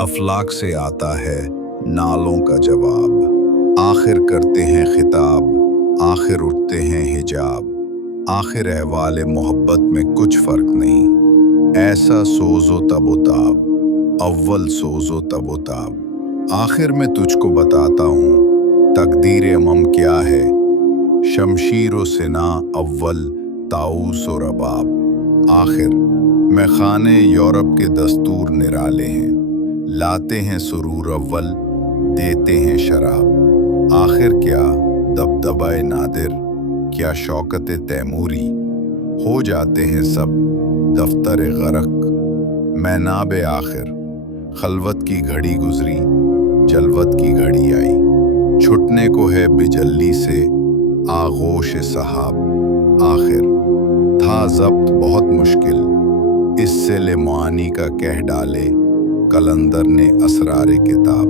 अफलाक से आता है नालों का जवाब। आखिर करते हैं खिताब, आखिर उठते हैं हिजाब। आखिर अहवाले मोहब्बत में कुछ फर्क नहीं। ऐसा सोजो तबोताब, अव्वल सोजो तबोताब। आखिर मैं तुझको बताता हूँ तकदीर अमम क्या है। शमशीर व सिना अव्वल ताऊस और रबाब। आखिर मैं खाने यूरोप के दस्तूर निराले हैं। लाते हैं सुरूर अव्वल, देते हैं शराब। आखिर क्या दबदबाए नादिर, क्या शौकत तैमूरी। हो जाते हैं सब दफ्तर गरक। मैं नाबे आखिर खलवत की घड़ी गुजरी, जलवत की घड़ी आई। छुटने को है बिजल्ली से आगोश सहाब। आखिर था ज़ब्त बहुत मुश्किल, इससे ले मुआनी का कह डाले कलंदर ने असरारे किताब।